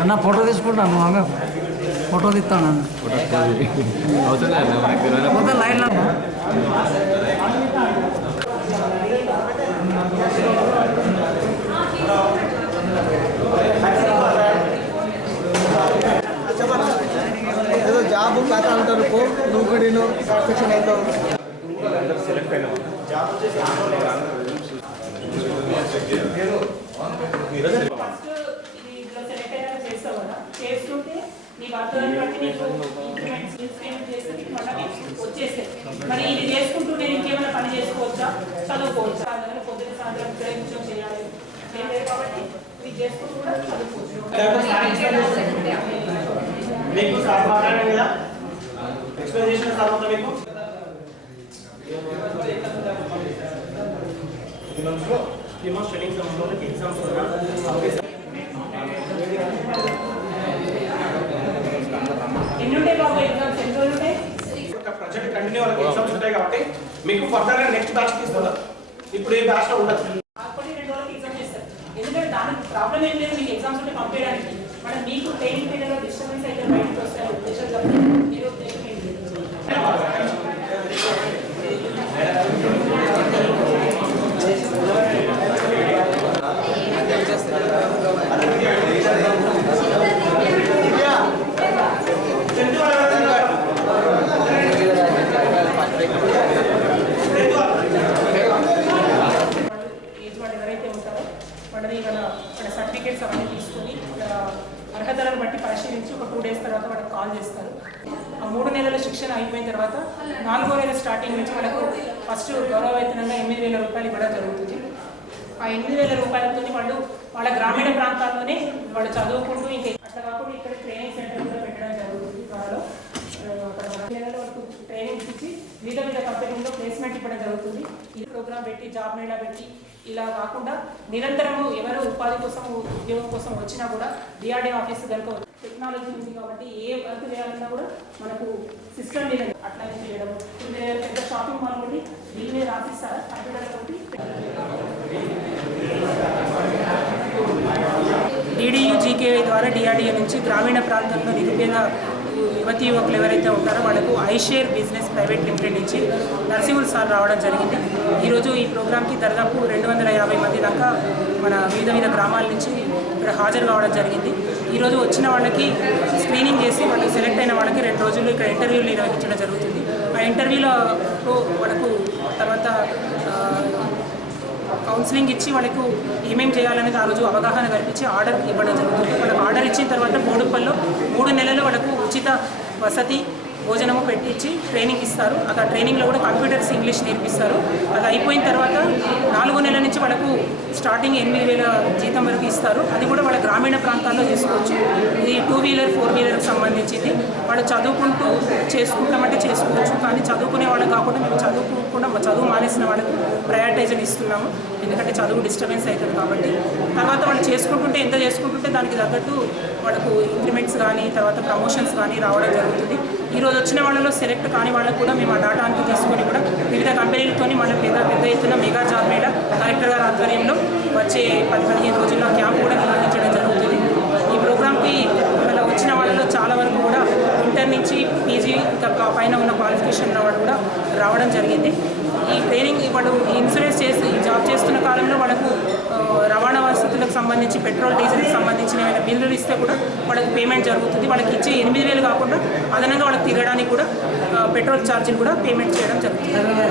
అన్న ఫోటో తీసుకుంటాను బాగా ఫోటో తీస్తాను మొత్తం లైన్లో ఏదో జాబ్ కథ అంటారు నువ్వు కూడా సాటిస్ఫాక్షన్ అవుతావు సెలెక్ట్ అయినా చేస్తుంటే నీ వర్తని బట్టి నీకు ఇంప్లిమెంట్స్ చేస్తే వచ్చేస్తే మరి ఇది చేసుకుంటూ నేను ఇంకేమైనా పని చేసుకోవచ్చా చదువుకోవచ్చా పొద్దున సాయంత్రం ప్రయత్నం చేయాలి ఏం లేదు కాబట్టి ఇది చేసుకుంటూ కూడా చదువుకోవచ్చు ప్రజెంట్ కంటిన్యూ వాళ్ళకి ఎగ్జామ్స్ ఉంటాయి కాబట్టి మీకు ఫర్దర్ నెక్స్ట్ బ్యాచ్ తీసుకుంటాం ఇప్పుడు ఈ బ్యాచ్ లో ఉండదు ఎందుకంటే దానికి ప్రాబ్లం ఏం లేదు మీకు ఎగ్జామ్స్ ఉంటే పంపించడానికి మనం మీకు ట్రైనింగ్ పీరియడ్ లో డిస్టర్బెన్స్ అయితే బయటకు వస్తారు ఉద్దేశంగా మీరు ఉద్దేశం ఏంటి సర్టిఫికేట్స్ అవన్నీ తీసుకొని అర్హతలను బట్టి పరిశీలించి ఒక 2 days తర్వాత వాళ్ళకి కాల్ చేస్తారు. ఆ 3 నెలల శిక్షణ అయిపోయిన తర్వాత 4వ నెల స్టార్టింగ్ నుంచి మనకు ఫస్ట్ గౌరవ వేతనంగా 8,000 రూపాయలు ఇవ్వడం జరుగుతుంది. ఆ 8,000 రూపాయలతో వాళ్ళు వాళ్ళ గ్రామీణ ప్రాంతాల్లోనే వాళ్ళు చదువుకుంటూ ఇంకా అట్లా కాకుండా ఇక్కడ ట్రైనింగ్ సెంటర్ కూడా పెట్టడం జరుగుతుంది. త్వరలో నెలలో వరకు ట్రైనింగ్స్ ఇచ్చి వివిధ కంపెనీల్లో ప్లేస్మెంట్ ఇవ్వడం జరుగుతుంది. ఈ ప్రోగ్రామ్ పెట్టి జాబ్ మేళా పెట్టి ఇలా కాకుండా నిరంతరము ఎవరు ఉపాధి కోసం ఉద్యోగం కోసం వచ్చినా కూడా డిఆర్డీ ఆఫీస్ కనుక టెక్నాలజీ ఉంది కాబట్టి ఏ వర్క్ చేయాలన్నా కూడా మనకు సిస్టమ్ మీద అట్లా చేయడం పెద్ద షాపింగ్ మాల్ నుండి దీని మీద రాసిస్తారా కంప్యూటర్ తోటి డిడియు జీకేవై ద్వారా డిఆర్డీఏ నుంచి గ్రామీణ ప్రాంతంలో నిరుపేద యువతి యువకులు ఎవరైతే ఉంటారో వాళ్ళకు ఐషేర్ బిజినెస్ ప్రైవేట్ లిమిటెడ్ నుంచి నరసింహులు సార్ రావడం జరిగింది. ఈరోజు ఈ ప్రోగ్రామ్కి దాదాపు 250 మంది దాకా మన వివిధ గ్రామాల నుంచి ఇక్కడ హాజరు కావడం జరిగింది. ఈరోజు వచ్చిన వాళ్ళకి స్క్రీనింగ్ చేసి వాళ్ళకి సెలెక్ట్ అయిన వాళ్ళకి 2 రోజుల్లో ఇక్కడ ఇంటర్వ్యూలు నిర్వహించడం జరుగుతుంది. ఆ ఇంటర్వ్యూలో వాళ్ళకు తర్వాత కౌన్సిలింగ్ ఇచ్చి వాళ్ళకు ఏమేమి చేయాలనేది ఆ రోజు అవగాహన కల్పించి ఆర్డర్ ఇవ్వడం జరుగుతుంది. వాళ్ళకి ఆర్డర్ ఇచ్చిన తర్వాత బోడుపల్లో 3 నెలలు వాళ్ళకు ఉచిత వసతి భోజనము పెట్టించి ట్రైనింగ్ ఇస్తారు. ఆ ట్రైనింగ్లో కూడా కంప్యూటర్స్ ఇంగ్లీష్ నేర్పిస్తారు. అది అయిపోయిన తర్వాత 4వ నెల నుంచి వాళ్ళకు స్టార్టింగ్ 8,000 జీతం వరకు ఇస్తారు. అది కూడా వాళ్ళ గ్రామీణ ప్రాంతాల్లో చేసుకోవచ్చు. ఇది 2 వీలర్ 4 వీలర్కి సంబంధించింది. వాళ్ళు చదువుకుంటూ చేసుకుంటామంటే చేసుకోవచ్చు. కానీ చదువుకునే వాళ్ళకి కాకుండా మేము చదువుకోకుండా చదువు మానేసిన వాళ్ళకు ప్రయారిటైజేషన్ ఇస్తున్నాము. ఎందుకంటే చదువు డిస్టర్బెన్స్ అవుతుంది కాబట్టి. తర్వాత వాళ్ళు చేసుకుంటుంటే ఎంత చేసుకుంటుంటే దానికి తగ్గట్టు వాళ్ళకు ఇంక్రిమెంట్స్ కానీ తర్వాత ప్రమోషన్స్ కానీ రావడం జరుగుతుంది. ఈరోజు వచ్చిన వాళ్ళలో సెలెక్ట్ కాని వాళ్ళకు కూడా మేము ఆ డాటా అంతా తీసుకొని కూడా వివిధ కంపెనీలతో మన పెద్ద ఎత్తున మెగా జాబ్ మేళా కలెక్టర్ గారి ఆధ్వర్యంలో వచ్చే 10-15 రోజుల్లో క్యాంప్ కూడా నిర్వహించడం జరుగుతుంది. ఈ ప్రోగ్రామ్కి ఇలా వచ్చిన వాళ్ళలో చాలా వరకు కూడా ఇంటర్ నుంచి పీజీ ఇంకా పైన ఉన్న క్వాలిఫికేషన్ వాళ్ళు కూడా రావడం జరిగింది. ఈ ట్రైనింగ్ వాళ్ళు ఇన్సూరెన్స్ చేసి జాబ్ చేస్తున్న కాలంలో వాళ్ళకు రవాణా వసతులకు సంబంధించి పెట్రోల్ డీజిల్కి సంబంధించిన ఏమైనా బిల్లులు ఇస్తే కూడా వాళ్ళకి పేమెంట్ జరుగుతుంది. వాళ్ళకి ఇచ్చే 8,000 కాకుండా అదనంగా వాళ్ళకి తిరగడానికి కూడా పెట్రోల్ ఛార్జీలు కూడా పేమెంట్ చేయడం జరుగుతుంది.